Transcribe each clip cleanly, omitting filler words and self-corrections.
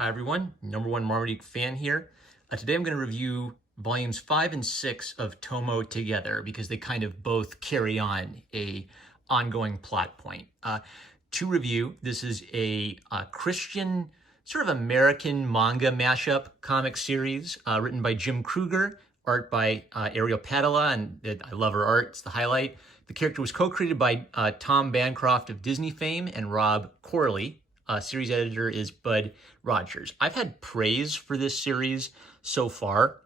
Hi everyone, number one Marmaduke fan here. Today I'm going to review volumes 5 and 6 of Tomo together because they kind of both carry on a ongoing plot point. To review, this is a Christian sort of American manga mashup comic series written by Jim Kruger, art by Ariel Padilla, and I love her art, it's the highlight. The character was co-created by Tom Bancroft of Disney fame and Rob Corley. Series editor is Bud Rogers. I've had praise for this series so far.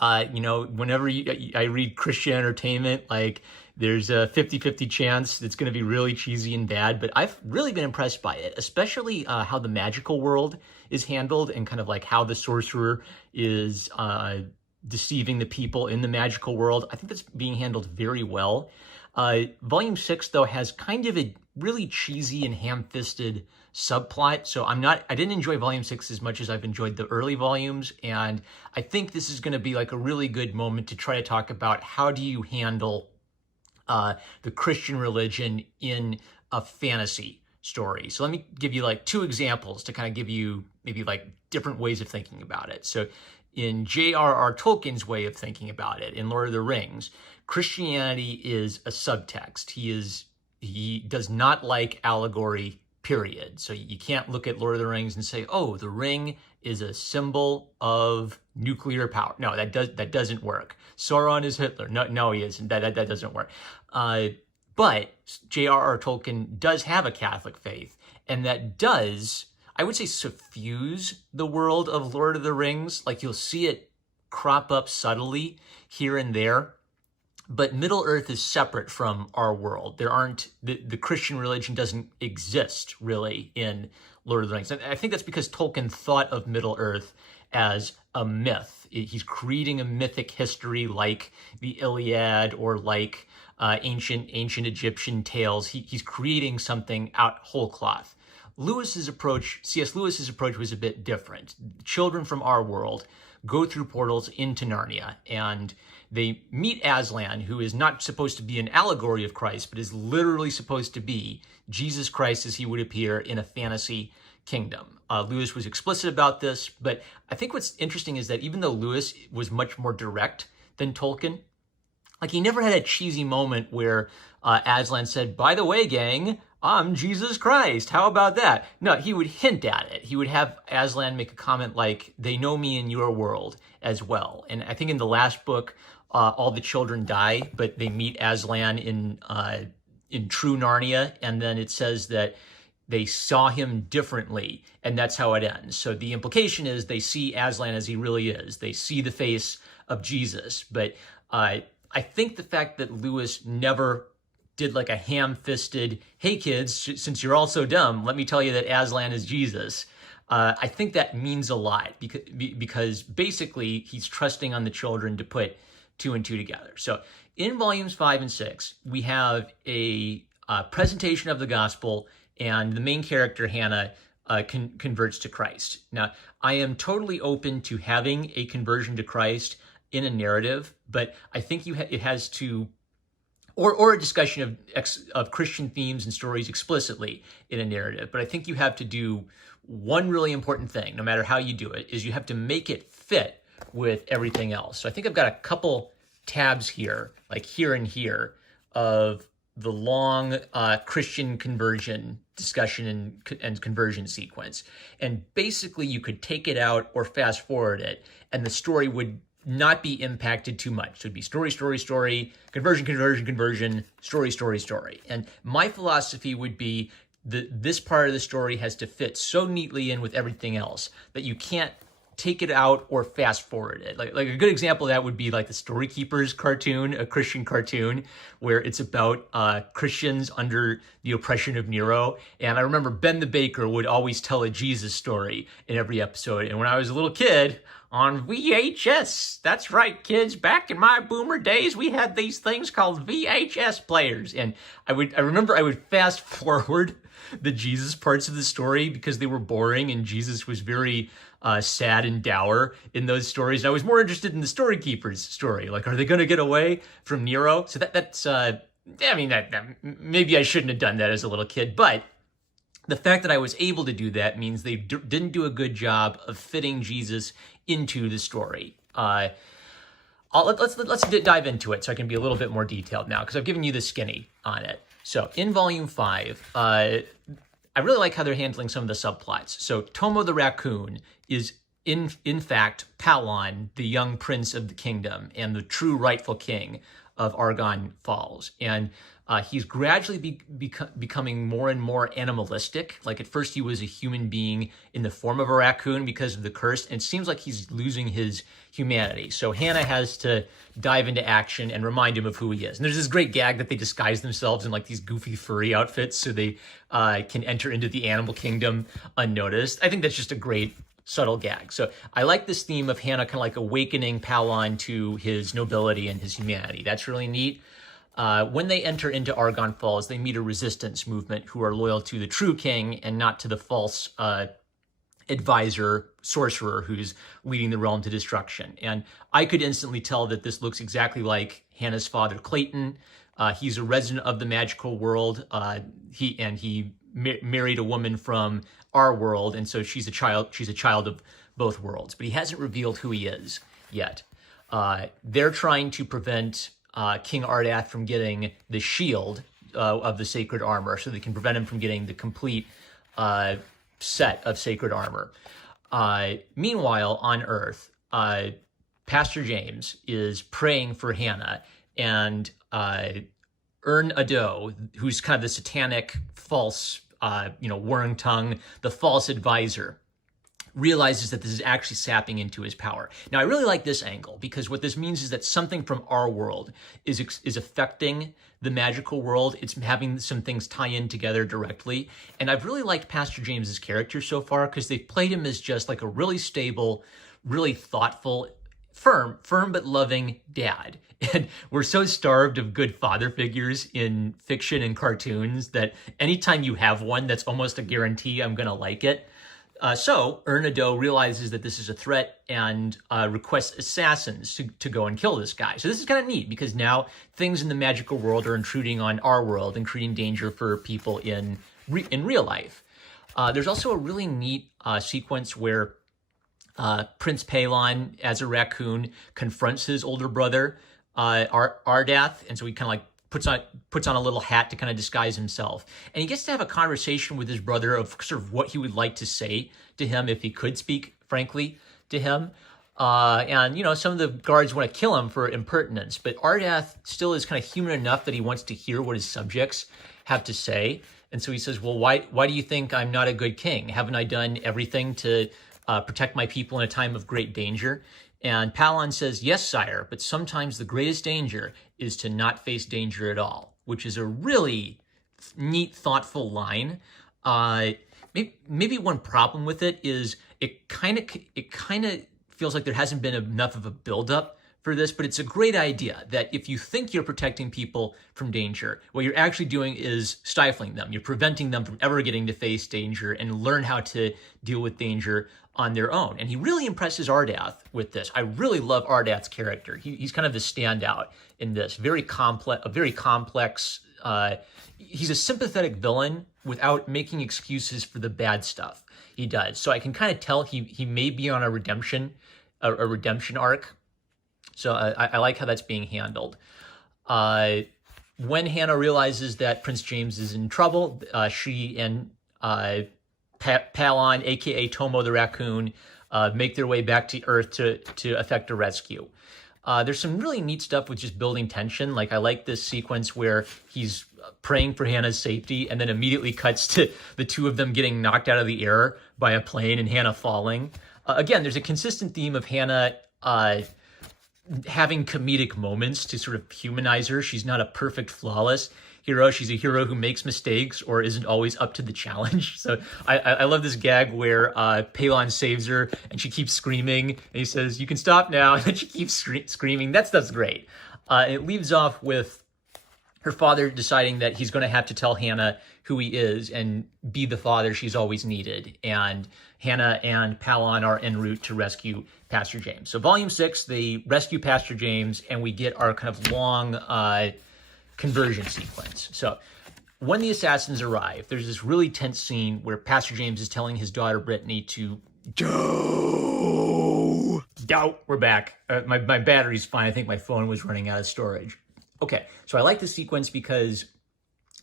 Whenever I read Christian entertainment, like there's a 50-50 chance it's going to be really cheesy and bad, but I've really been impressed by it, especially how the magical world is handled and kind of like how the sorcerer is deceiving the people in the magical world. I think that's being handled very well. Volume 6, though, has kind of a really cheesy and ham-fisted subplot. So I didn't enjoy Volume 6 as much as I've enjoyed the early volumes. And I think this is going to be like a really good moment to try to talk about how do you handle the Christian religion in a fantasy story. So let me give you like two examples to kind of give you maybe like different ways of thinking about it. So in J.R.R. Tolkien's way of thinking about it, in Lord of the Rings, Christianity is a subtext. He does not like allegory, period. So you can't look at Lord of the Rings and say, oh, the ring is a symbol of nuclear power. No, that doesn't work. Sauron is Hitler. No, he isn't. That doesn't work. But J.R.R. Tolkien does have a Catholic faith, and that does, I would say, suffuse the world of Lord of the Rings. Like you'll see it crop up subtly here and there. But Middle Earth is separate from our world. The Christian religion doesn't exist really in Lord of the Rings. And I think that's because Tolkien thought of Middle Earth as a myth. He's creating a mythic history like the Iliad or like ancient Egyptian tales. He's creating something out whole cloth. C.S. Lewis's approach was a bit different. Children from our world go through portals into Narnia, and they meet Aslan, who is not supposed to be an allegory of Christ, but is literally supposed to be Jesus Christ as he would appear in a fantasy kingdom. Lewis was explicit about this, but I think what's interesting is that even though Lewis was much more direct than Tolkien, like he never had a cheesy moment where Aslan said, by the way, gang, I'm Jesus Christ. How about that? No, he would hint at it. He would have Aslan make a comment like, they know me in your world as well. And I think in the last book, all the children die, but they meet Aslan in true Narnia. And then it says that they saw him differently, and that's how it ends. So the implication is they see Aslan as he really is. They see the face of Jesus. But I think the fact that Lewis never did like a ham-fisted, hey kids, since you're all so dumb, let me tell you that Aslan is Jesus. I think that means a lot because basically he's trusting on the children to put two and two together. So in volumes 5 and 6, we have a presentation of the gospel, and the main character, Hannah, converts to Christ. Now, I am totally open to having a conversion to Christ in a narrative, but I think it has to, or a discussion of Christian themes and stories explicitly in a narrative. But I think you have to do one really important thing, no matter how you do it, is you have to make it fit with everything else. So I think I've got a couple tabs here, like here and here, of the long Christian conversion discussion and conversion sequence. And basically you could take it out or fast forward it, and the story would not be impacted too much. So it'd be story, conversion, story. And my philosophy would be that this part of the story has to fit so neatly in with everything else that you can't take it out or fast forward it. Like a good example of that would be like the Story Keepers cartoon, a Christian cartoon, where it's about Christians under the oppression of Nero. And I remember Ben the Baker would always tell a Jesus story in every episode. And when I was a little kid, on VHS. That's right, kids. Back in my boomer days, we had these things called VHS players. And I remember I would fast forward the Jesus parts of the story because they were boring and Jesus was very sad and dour in those stories. And I was more interested in the Story Keepers story. Like, are they going to get away from Nero? So that's maybe I shouldn't have done that as a little kid, but The fact that I was able to do that means they didn't do a good job of fitting Jesus into the story. Let's dive into it so I can be a little bit more detailed now, because I've given you the skinny on it. So in Volume 5, I really like how they're handling some of the subplots. So Tomo the raccoon is in fact Palon, the young prince of the kingdom and the true rightful king of Argonne Falls. And he's gradually becoming more and more animalistic. Like at first he was a human being in the form of a raccoon because of the curse, and it seems like he's losing his humanity. So Hannah has to dive into action and remind him of who he is. And there's this great gag that they disguise themselves in like these goofy furry outfits so they can enter into the animal kingdom unnoticed. I think that's just a great subtle gag. So I like this theme of Hannah kind of like awakening Palon to his nobility and his humanity. That's really neat. When they enter into Argonne Falls, they meet a resistance movement who are loyal to the true king and not to the false advisor, sorcerer, who's leading the realm to destruction. And I could instantly tell that this looks exactly like Hannah's father, Clayton. He's a resident of the magical world. He married a woman from our world, and so she's a child of both worlds. But he hasn't revealed who he is yet. They're trying to prevent King Ardath from getting the shield of the sacred armor, so they can prevent him from getting the complete set of sacred armor. Meanwhile, on Earth, Pastor James is praying for Hannah, and Ern Ado, who's kind of the satanic false, whirring tongue, the false advisor, realizes that this is actually sapping into his power. Now, I really like this angle because what this means is that something from our world is affecting the magical world. It's having some things tie in together directly. And I've really liked Pastor James's character so far because they've played him as just like a really stable, really thoughtful, firm but loving dad. And we're so starved of good father figures in fiction and cartoons that anytime you have one, that's almost a guarantee I'm going to like it. So Ern Ado realizes that this is a threat and requests assassins to go and kill this guy. So this is kind of neat because now things in the magical world are intruding on our world and creating danger for people in real life. There's also a really neat sequence where Prince Palon, as a raccoon, confronts his older brother, Ardath, and so he kind of like puts on a little hat to kind of disguise himself. And he gets to have a conversation with his brother of sort of what he would like to say to him if he could speak, frankly, to him. And, some of the guards want to kill him for impertinence, but Ardath still is kind of human enough that he wants to hear what his subjects have to say. And so he says, well, why do you think I'm not a good king? Haven't I done everything to protect my people in a time of great danger? And Palon says, yes, sire, but sometimes the greatest danger is to not face danger at all, which is a really neat, thoughtful line. Maybe one problem with it is it kind of feels like there hasn't been enough of a buildup for this, but it's a great idea that if you think you're protecting people from danger, what you're actually doing is stifling them. You're preventing them from ever getting to face danger and learn how to deal with danger on their own. And he really impresses Ardath with this. I really love Ardath's character. He's kind of the standout in this. A very complex. He's a sympathetic villain without making excuses for the bad stuff he does. So I can kind of tell he may be on a redemption arc. So I like how that's being handled. When Hannah realizes that Prince James is in trouble, she and Palon, aka Tomo the raccoon, make their way back to Earth to effect a rescue. There's some really neat stuff with just building tension. Like I like this sequence where he's praying for Hannah's safety and then immediately cuts to the two of them getting knocked out of the air by a plane and Hannah falling. Again, there's a consistent theme of Hannah having comedic moments to sort of humanize her. She's not a perfect, flawless hero. She's a hero who makes mistakes or isn't always up to the challenge. So I love this gag where Palon saves her and she keeps screaming and he says, "You can stop now." And then she keeps screaming. That stuff's great. It leaves off with her father deciding that he's going to have to tell Hannah who he is and be the father she's always needed. And Hannah and Palon are en route to rescue Pastor James. So Volume 6, they rescue Pastor James and we get our kind of long conversion sequence. So when the assassins arrive, there's this really tense scene where Pastor James is telling his daughter Brittany to go. We're back. My battery's fine. I think my phone was running out of storage. Okay, so I like the sequence because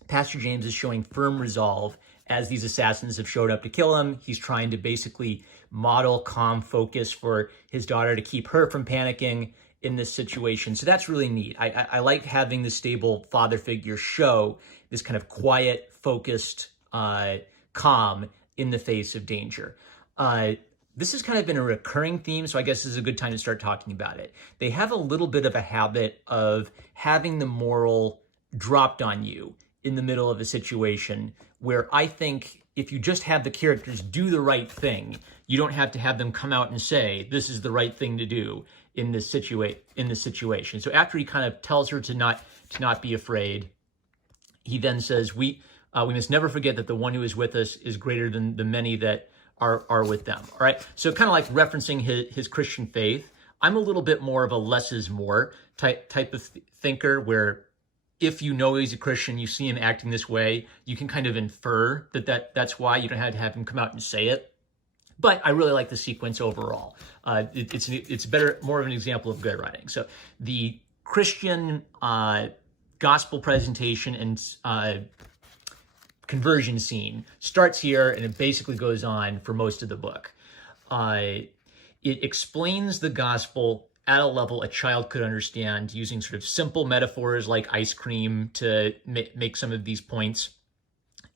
Pastor James is showing firm resolve as these assassins have showed up to kill him. He's trying to basically model calm focus for his daughter to keep her from panicking in this situation. So that's really neat. I like having the stable father figure show this kind of quiet, focused calm in the face of danger. This has kind of been a recurring theme, so I guess this is a good time to start talking about it. They have a little bit of a habit of having the moral dropped on you in the middle of a situation where I think if you just have the characters do the right thing, you don't have to have them come out and say, this is the right thing to do in this situation. So after he kind of tells her to not be afraid, he then says, we must never forget that the one who is with us is greater than the many that are with them. All right. So kind of like referencing his Christian faith. I'm a little bit more of a less is more type of thinker, where if you know he's a Christian, you see him acting this way, you can kind of infer that's why. You don't have to have him come out and say it. But I really like the sequence overall. It's better, more of an example of good writing. So the Christian gospel presentation and conversion scene starts here, and it basically goes on for most of the book. It explains the gospel at a level a child could understand, using sort of simple metaphors like ice cream to make some of these points.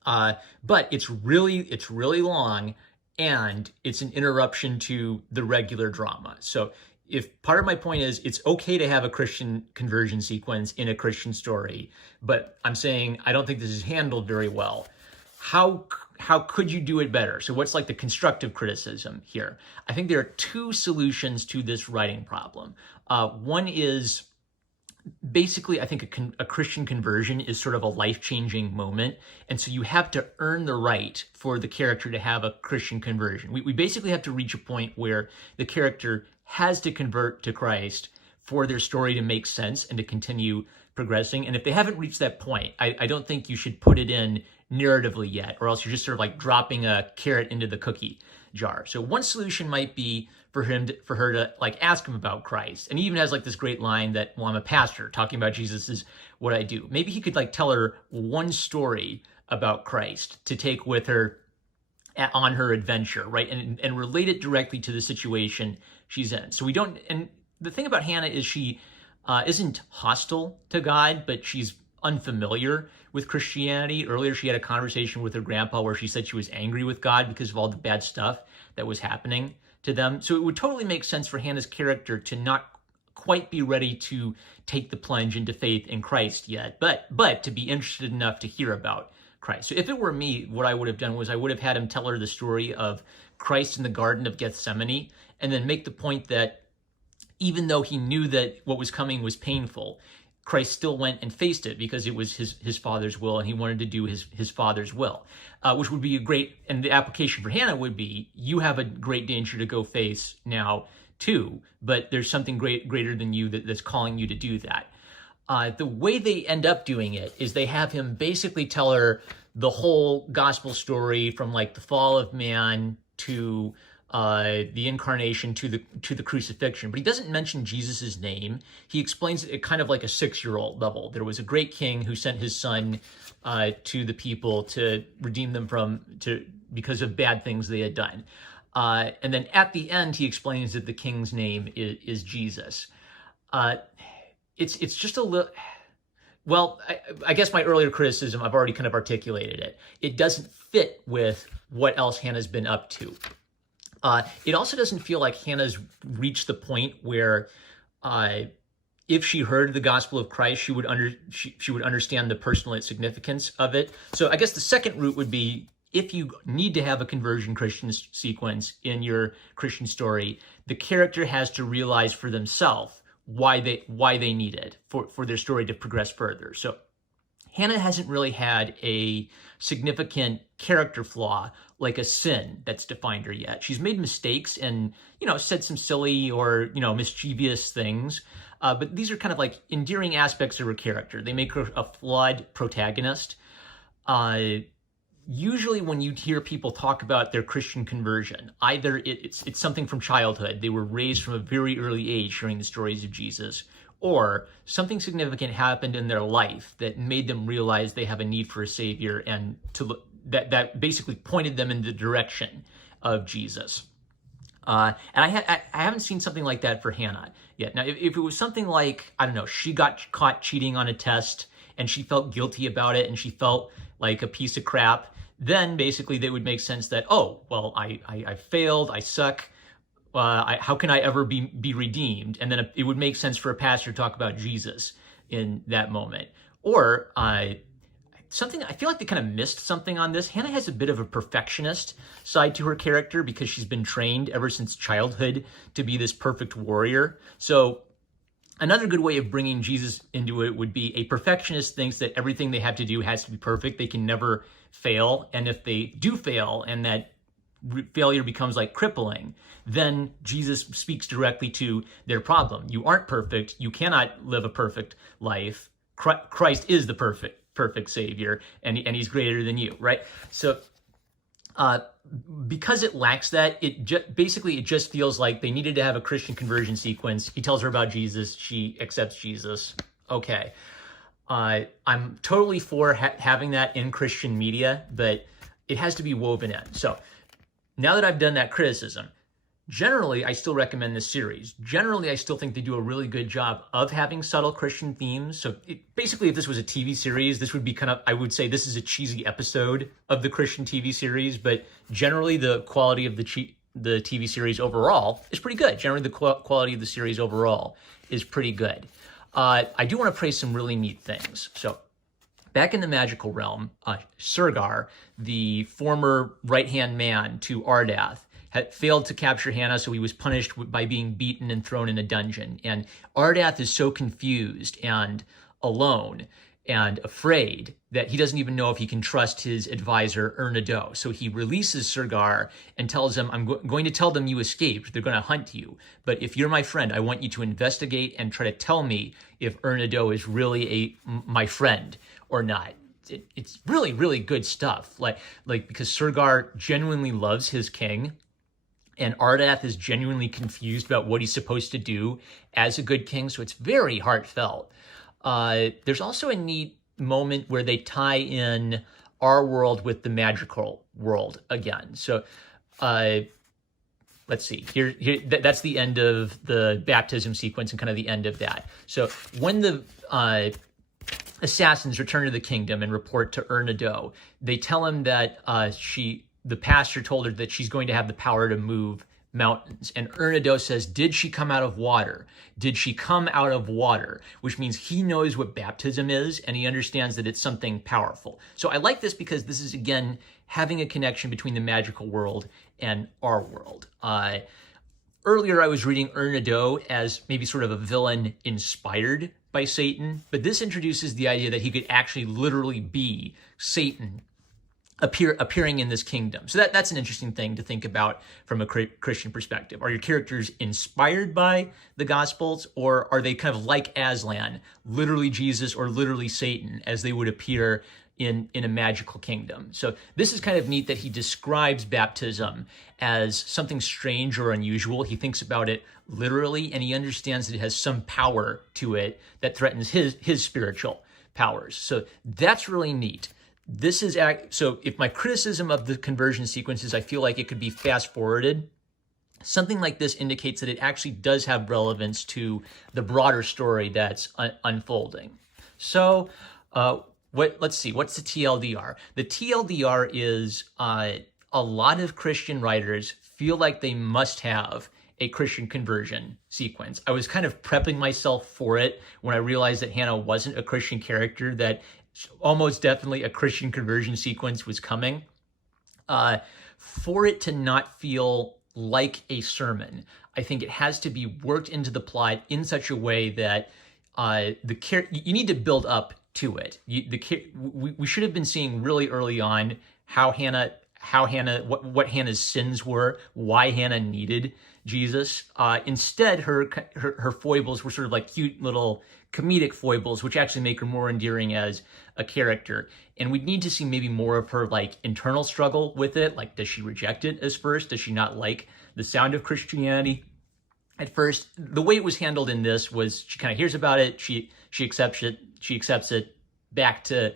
But it's really long, and it's an interruption to the regular drama. So if part of my point is it's okay to have a Christian conversion sequence in a Christian story, but I'm saying I don't think this is handled very well. How could you do it better? So what's like the constructive criticism here? I think there are two solutions to this writing problem. One is basically, I think a Christian conversion is sort of a life-changing moment. And so you have to earn the right for the character to have a Christian conversion. We basically have to reach a point where the character has to convert to Christ for their story to make sense and to continue progressing. And if they haven't reached that point, I don't think you should put it in narratively yet, or else you're just sort of like dropping a carrot into the cookie jar. So one solution might be for her to like ask him about Christ. And he even has like this great line that, well, I'm a pastor, talking about Jesus is what I do. Maybe he could like tell her one story about Christ to take with her on her adventure, right? And relate it directly to the situation she's in. So we don't, and the thing about Hannah is she isn't hostile to God, but she's unfamiliar with Christianity. Earlier, she had a conversation with her grandpa where she said she was angry with God because of all the bad stuff that was happening to them. So it would totally make sense for Hannah's character to not quite be ready to take the plunge into faith in Christ yet, but to be interested enough to hear about Christ. So if it were me, what I would have done was I would have had him tell her the story of Christ in the Garden of Gethsemane, and then make the point that even though he knew that what was coming was painful, Christ still went and faced it because it was his Father's will, and he wanted to do his Father's will, which would be a great, and the application for Hannah would be, you have a great danger to go face now too, but there's something greater than you that's calling you to do that. The way they end up doing it is they have him basically tell her the whole gospel story from like the fall of man to the incarnation to the crucifixion, but he doesn't mention Jesus's name. He explains it kind of like a 6-year-old level. There was a great king who sent his son to the people to redeem them because of bad things they had done. And then at the end, he explains that the king's name is Jesus. It's just a little. Well, I guess my earlier criticism, I've already kind of articulated it. It doesn't fit with what else Hannah's been up to. It also doesn't feel like Hannah's reached the point where if she heard the gospel of Christ, she would understand the personal significance of it. So I guess the second route would be, if you need to have a conversion Christian sequence in your Christian story, the character has to realize for themselves why they need it for their story to progress further. So Hannah hasn't really had a significant character flaw, like a sin that's defined her yet. She's made mistakes and, said some silly or, mischievous things. But these are kind of like endearing aspects of her character. They make her a flawed protagonist. Usually when you hear people talk about their Christian conversion, either it's something from childhood, they were raised from a very early age hearing the stories of Jesus, or something significant happened in their life that made them realize they have a need for a savior, and that basically pointed them in the direction of Jesus. And I haven't seen something like that for Hannah yet. Now, if it was something like, I don't know, she got caught cheating on a test and she felt guilty about it and she felt like a piece of crap, then basically they would make sense that, oh, well, I failed, I suck, how can I ever be redeemed? And then it would make sense for a pastor to talk about Jesus in that moment. Or something, I feel like they kind of missed something on this. Hannah has a bit of a perfectionist side to her character because she's been trained ever since childhood to be this perfect warrior. So another good way of bringing Jesus into it would be a perfectionist thinks that everything they have to do has to be perfect. They can never fail. And if they do fail and that failure becomes like crippling, then Jesus speaks directly to their problem. You aren't perfect. You cannot live a perfect life. Christ is the perfect savior, and he's greater than you, right? So because it lacks that, it just feels like they needed to have a Christian conversion sequence. He tells her about Jesus, she accepts Jesus. Okay. I'm totally for having that in Christian media, but it has to be woven in. So now that I've done that criticism, generally, I still recommend this series. Generally, I still think they do a really good job of having subtle Christian themes. So basically, if this was a TV series, this would be kind of, I would say this is a cheesy episode of the Christian TV series, but generally the quality of the TV series overall is pretty good. Generally, the quality of the series overall is pretty good. I do want to praise some really neat things. So back in the magical realm, Surgar, the former right-hand man to Ardath, had failed to capture Hannah, so he was punished by being beaten and thrown in a dungeon. And Ardath is so confused and alone and afraid that he doesn't even know if he can trust his advisor, Ernado. So he releases Surgar and tells him, I'm going to tell them you escaped. They're going to hunt you. But if you're my friend, I want you to investigate and try to tell me if Ernado is really my friend or not. It's really, really good stuff. Like because Surgar genuinely loves his king, and Ardath is genuinely confused about what he's supposed to do as a good king. So it's very heartfelt. There's also a neat moment where they tie in our world with the magical world again. So let's see. That's the end of the baptism sequence and kind of the end of that. So when the assassins return to the kingdom and report to Ernado, they tell him that the pastor told her that she's going to have the power to move mountains. And Ernado says, did she come out of water? Did she come out of water? Which means he knows what baptism is, and he understands that it's something powerful. So I like this because this is, again, having a connection between the magical world and our world. Earlier, I was reading Ernado as maybe sort of a villain inspired by Satan, but this introduces the idea that he could actually literally be Satan appearing in this kingdom. So that's an interesting thing to think about from a Christian perspective. Are your characters inspired by the Gospels, or are they kind of like Aslan, literally Jesus or literally Satan, as they would appear in a magical kingdom? So this is kind of neat that he describes baptism as something strange or unusual. He thinks about it literally, and he understands that it has some power to it that threatens his spiritual powers. So that's really neat. So if my criticism of the conversion sequences, I feel like it could be fast forwarded, something like this indicates that it actually does have relevance to the broader story that's unfolding. So let's see, what's the TLDR? The TLDR is a lot of Christian writers feel like they must have a Christian conversion sequence. I was kind of prepping myself for it when I realized that Hannah wasn't a Christian character, that almost definitely a Christian conversion sequence was coming. For it to not feel like a sermon, I think it has to be worked into the plot in such a way that you need to build up to it. We should have been seeing really early on how Hannah how Hannah, what Hannah's sins were, why Hannah needed Jesus. Instead, her foibles were sort of like cute little comedic foibles, which actually make her more endearing as a character. And we'd need to see maybe more of her like internal struggle with it. Like, does she reject it as first? Does she not like the sound of Christianity at first? The way it was handled in this was she kind of hears about it, she accepts it, back to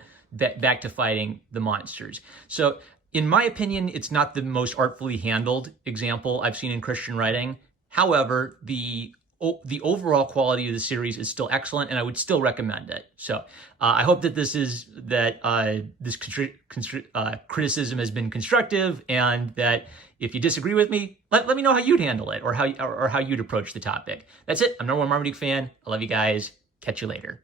fighting the monsters. So in my opinion, it's not the most artfully handled example I've seen in Christian writing. However, the overall quality of the series is still excellent, and I would still recommend it. So I hope that this criticism has been constructive, and that if you disagree with me, let me know how you'd handle it, or how you'd approach the topic. That's it. I'm #1 Marmaduke fan. I love you guys. Catch you later.